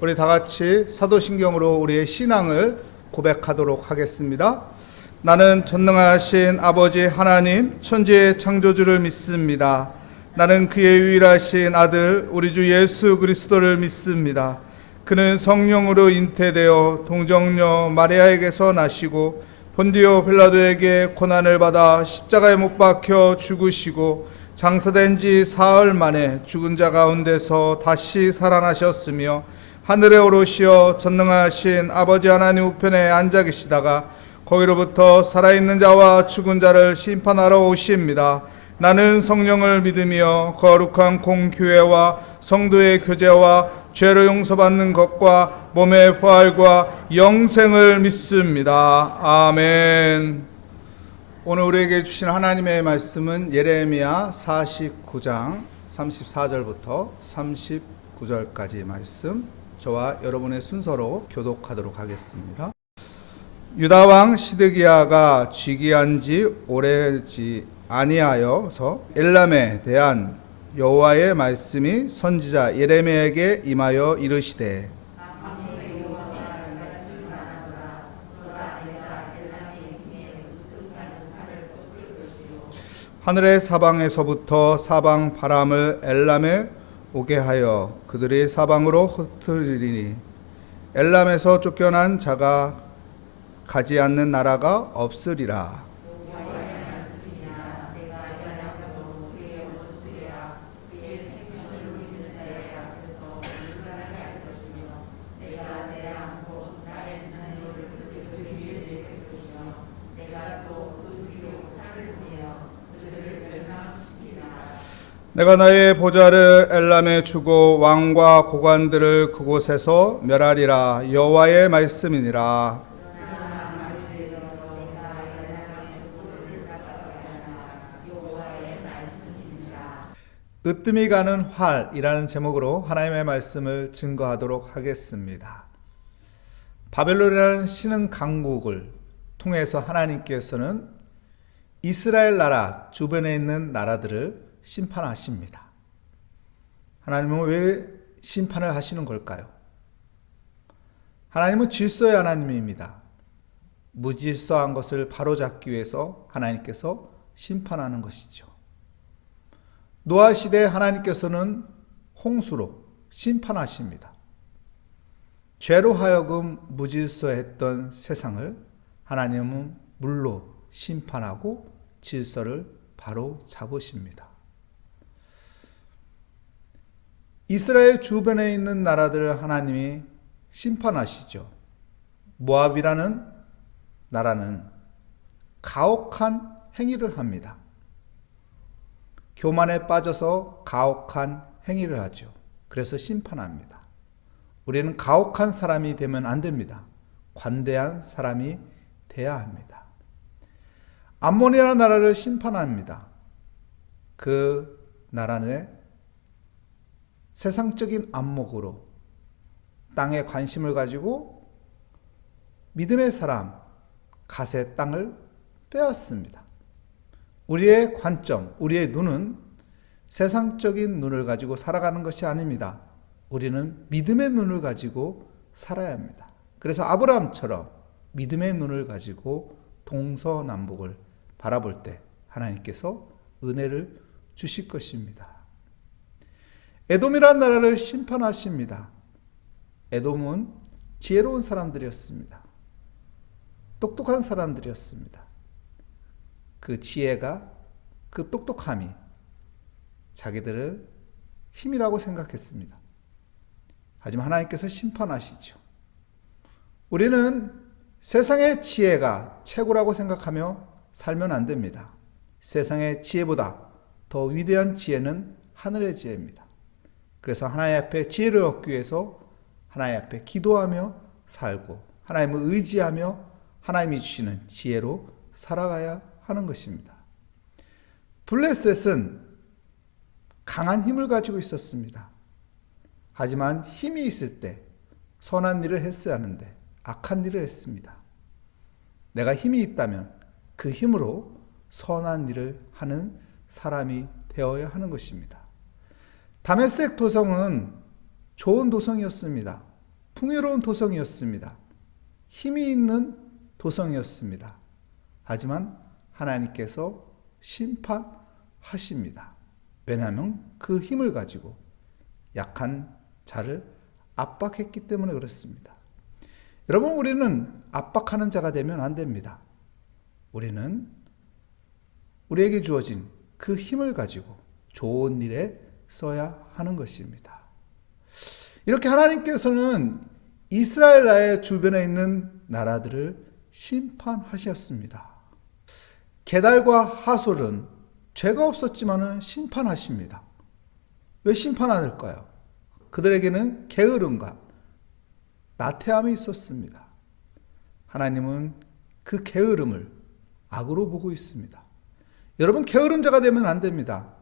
우리 다 같이 사도신경으로 우리의 신앙을 고백하도록 하겠습니다. 나는 전능하신 아버지 하나님 천지의 창조주를 믿습니다. 나는 그의 유일하신 아들 우리 주 예수 그리스도를 믿습니다. 그는 성령으로 잉태되어 동정녀 마리아에게서 나시고 본디오 빌라도에게 고난을 받아 십자가에 못 박혀 죽으시고 장사된 지 사흘 만에 죽은 자 가운데서 다시 살아나셨으며 하늘에 오르시어 전능하신 아버지 하나님 우편에 앉아 계시다가 거기로부터 살아있는 자와 죽은 자를 심판하러 오십니다. 나는 성령을 믿으며 거룩한 공교회와 성도의 교제와 죄를 용서받는 것과 몸의 부활과 영생을 믿습니다. 아멘. 오늘 우리에게 주신 하나님의 말씀은 예레미야 49장 34절부터 39절까지 말씀, 저와 여러분의 순서로 교독하도록 하겠습니다. 유다 왕 시드기야가 즉위한 지 오래지 아니하여서 엘람에 대한 여호와의 말씀이 선지자 예레미야에게 임하여 이르시되, 하늘의 사방에서부터 사방 바람을 엘람에 오게 하여 그들이 사방으로 흩으리니 엘람에서 쫓겨난 자가 가지 않는 나라가 없으리라. 내가 나의 보좌를 엘람에 주고 왕과 고관들을 그곳에서 멸하리라. 여호와의 말씀이니라. 으뜸이 가는 활이라는 제목으로 하나님의 말씀을 증거하도록 하겠습니다. 바벨론이라는 신흥 강국을 통해서 하나님께서는 이스라엘 나라 주변에 있는 나라들을 심판하십니다. 하나님은 왜 심판을 하시는 걸까요? 하나님은 질서의 하나님입니다. 무질서한 것을 바로잡기 위해서 하나님께서 심판하는 것이죠. 노아 시대에 하나님께서는 홍수로 심판하십니다. 죄로 하여금 무질서했던 세상을 하나님은 물로 심판하고 질서를 바로 잡으십니다. 이스라엘 주변에 있는 나라들을 하나님이 심판하시죠. 모압이라는 나라는 가혹한 행위를 합니다. 교만에 빠져서 가혹한 행위를 하죠. 그래서 심판합니다. 우리는 가혹한 사람이 되면 안 됩니다. 관대한 사람이 돼야 합니다. 암몬이라는 나라를 심판합니다. 그 나라는 세상적인 안목으로 땅에 관심을 가지고 믿음의 사람 갓의 땅을 빼앗습니다. 우리의 관점, 우리의 눈은 세상적인 눈을 가지고 살아가는 것이 아닙니다. 우리는 믿음의 눈을 가지고 살아야 합니다. 그래서 아브라함처럼 믿음의 눈을 가지고 동서남북을 바라볼 때 하나님께서 은혜를 주실 것입니다. 에돔이라는 나라를 심판하십니다. 에돔은 지혜로운 사람들이었습니다. 똑똑한 사람들이었습니다. 그 지혜가, 그 똑똑함이 자기들을 힘이라고 생각했습니다. 하지만 하나님께서 심판하시죠. 우리는 세상의 지혜가 최고라고 생각하며 살면 안 됩니다. 세상의 지혜보다 더 위대한 지혜는 하늘의 지혜입니다. 그래서 하나님 앞에 지혜를 얻기 위해서 하나님 앞에 기도하며 살고 하나님을 의지하며 하나님이 주시는 지혜로 살아가야 하는 것입니다. 블레셋은 강한 힘을 가지고 있었습니다. 하지만 힘이 있을 때 선한 일을 했어야 하는데 악한 일을 했습니다. 내가 힘이 있다면 그 힘으로 선한 일을 하는 사람이 되어야 하는 것입니다. 다메섹 도성은 좋은 도성이었습니다. 풍요로운 도성이었습니다. 힘이 있는 도성이었습니다. 하지만 하나님께서 심판하십니다. 왜냐하면 그 힘을 가지고 약한 자를 압박했기 때문에 그렇습니다. 여러분, 우리는 압박하는 자가 되면 안 됩니다. 우리는 우리에게 주어진 그 힘을 가지고 좋은 일에 써야 하는 것입니다. 이렇게 하나님께서는 이스라엘 나라의 주변에 있는 나라들을 심판하셨습니다. 게달과 하솔은 죄가 없었지만 심판하십니다. 왜 심판할까요? 그들에게는 게으름과 나태함이 있었습니다. 하나님은 그 게으름을 악으로 보고 있습니다. 여러분, 게으른 자가 되면 안 됩니다.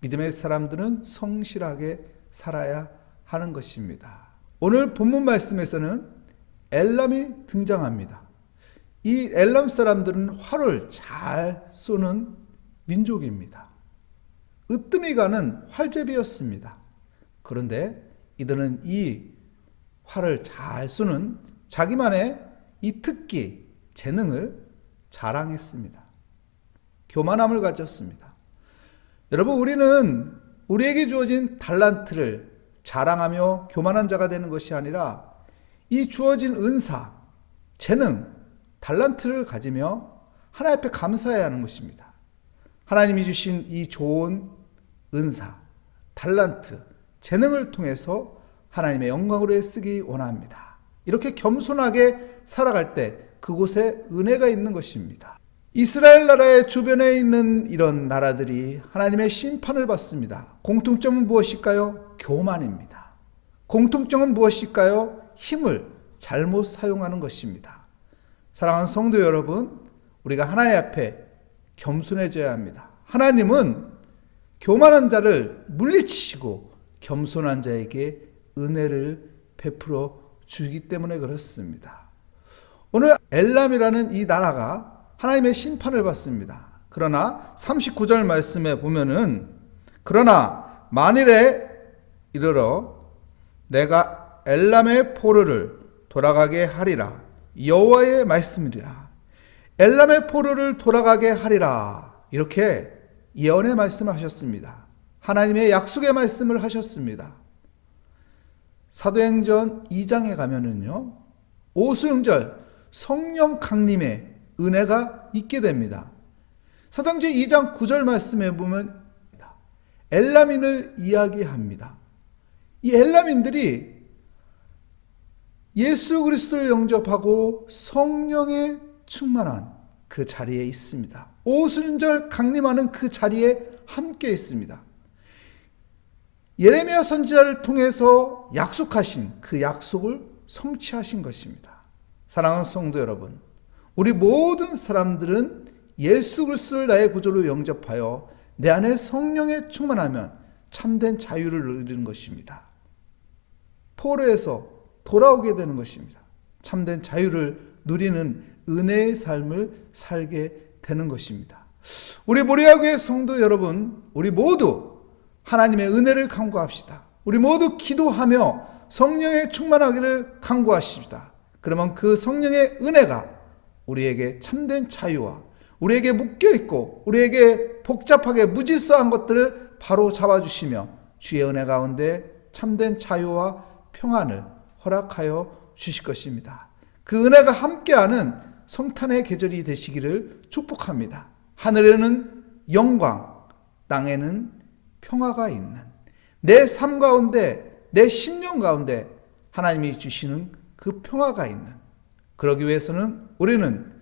믿음의 사람들은 성실하게 살아야 하는 것입니다. 오늘 본문 말씀에서는 엘람이 등장합니다. 이 엘람 사람들은 활을 잘 쏘는 민족입니다. 으뜸이 가는 활제비였습니다. 그런데 이들은 이 활을 잘 쏘는 자기만의 이 특기, 재능을 자랑했습니다. 교만함을 가졌습니다. 여러분, 우리는 우리에게 주어진 달란트를 자랑하며 교만한 자가 되는 것이 아니라 이 주어진 은사, 재능, 달란트를 가지며 하나님 앞에 감사해야 하는 것입니다. 하나님이 주신 이 좋은 은사, 달란트, 재능을 통해서 하나님의 영광으로 쓰기 원합니다. 이렇게 겸손하게 살아갈 때 그곳에 은혜가 있는 것입니다. 이스라엘 나라의 주변에 있는 이런 나라들이 하나님의 심판을 받습니다. 공통점은 무엇일까요? 교만입니다. 공통점은 무엇일까요? 힘을 잘못 사용하는 것입니다. 사랑하는 성도 여러분, 우리가 하나님 앞에 겸손해져야 합니다. 하나님은 교만한 자를 물리치시고 겸손한 자에게 은혜를 베풀어 주기 때문에 그렇습니다. 오늘 엘람이라는 이 나라가 하나님의 심판을 받습니다. 그러나 39절 말씀에 보면은 그러나 만일에 이르러 내가 엘람의 포로를 돌아가게 하리라 여호와의 말씀이리라. 엘람의 포로를 돌아가게 하리라. 이렇게 예언의 말씀을 하셨습니다. 하나님의 약속의 말씀을 하셨습니다. 사도행전 2장에 가면은요, 오순절 성령 강림의 은혜가 있게 됩니다. 사도행전 2장 9절 말씀에 보면 엘람인을 이야기합니다. 이 엘람인들이 예수 그리스도를 영접하고 성령에 충만한 그 자리에 있습니다. 오순절 강림하는 그 자리에 함께 있습니다. 예레미야 선지자를 통해서 약속하신 그 약속을 성취하신 것입니다. 사랑하는 성도 여러분, 우리 모든 사람들은 예수 그리스도를 나의 구주로 영접하여 내 안에 성령에 충만하면 참된 자유를 누리는 것입니다. 포로에서 돌아오게 되는 것입니다. 참된 자유를 누리는 은혜의 삶을 살게 되는 것입니다. 우리 모리아교회 성도 여러분, 우리 모두 하나님의 은혜를 간구합시다. 우리 모두 기도하며 성령에 충만하기를 간구하십시다. 그러면 그 성령의 은혜가 우리에게 참된 자유와 우리에게 묶여있고 우리에게 복잡하게 무질서한 것들을 바로 잡아주시며 주의 은혜 가운데 참된 자유와 평안을 허락하여 주실 것입니다. 그 은혜가 함께하는 성탄의 계절이 되시기를 축복합니다. 하늘에는 영광, 땅에는 평화가 있는 내 삶 가운데, 내 심령 가운데 하나님이 주시는 그 평화가 있는, 그러기 위해서는 우리는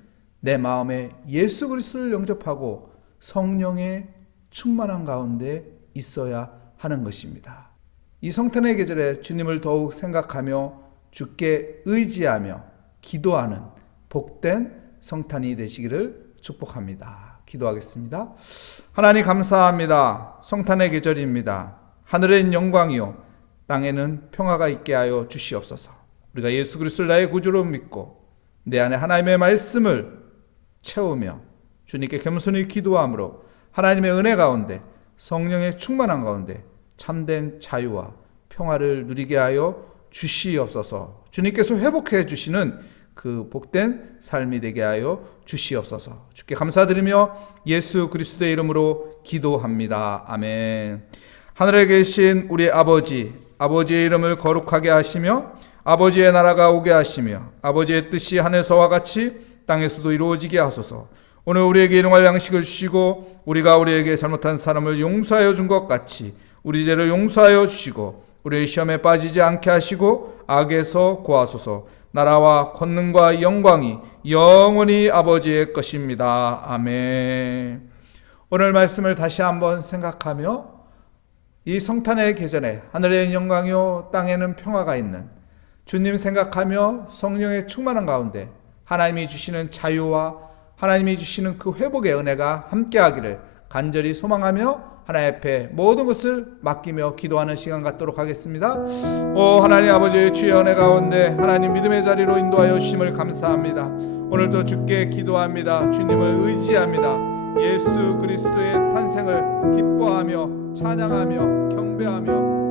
내 마음에 예수 그리스도를 영접하고 성령의 충만한 가운데 있어야 하는 것입니다. 이 성탄의 계절에 주님을 더욱 생각하며 주께 의지하며 기도하는 복된 성탄이 되시기를 축복합니다. 기도하겠습니다. 하나님 감사합니다. 성탄의 계절입니다. 하늘엔 영광이요 땅에는 평화가 있게 하여 주시옵소서. 우리가 예수 그리스도를 나의 구주로 믿고 내 안에 하나님의 말씀을 채우며 주님께 겸손히 기도함으로 하나님의 은혜 가운데 성령의 충만한 가운데 참된 자유와 평화를 누리게 하여 주시옵소서. 주님께서 회복해 주시는 그 복된 삶이 되게 하여 주시옵소서. 주께 감사드리며 예수 그리스도의 이름으로 기도합니다. 아멘. 하늘에 계신 우리 아버지, 아버지의 이름을 거룩하게 하시며 아버지의 나라가 오게 하시며 아버지의 뜻이 하늘에서와 같이 땅에서도 이루어지게 하소서. 오늘 우리에게 일용할 양식을 주시고 우리가 우리에게 잘못한 사람을 용서하여 준 것 같이 우리 죄를 용서하여 주시고 우리의 시험에 빠지지 않게 하시고 악에서 구하소서. 나라와 권능과 영광이 영원히 아버지의 것입니다. 아멘. 오늘 말씀을 다시 한번 생각하며 이 성탄의 계절에 하늘에는 영광이요 땅에는 평화가 있는 주님 생각하며 성령의 충만한 가운데 하나님이 주시는 자유와 하나님이 주시는 그 회복의 은혜가 함께하기를 간절히 소망하며 하나님 앞에 모든 것을 맡기며 기도하는 시간 갖도록 하겠습니다. 오 하나님 아버지, 주의 은혜 가운데 하나님 믿음의 자리로 인도하여 주심을 감사합니다. 오늘도 주께 기도합니다. 주님을 의지합니다. 예수 그리스도의 탄생을 기뻐하며 찬양하며 경배하며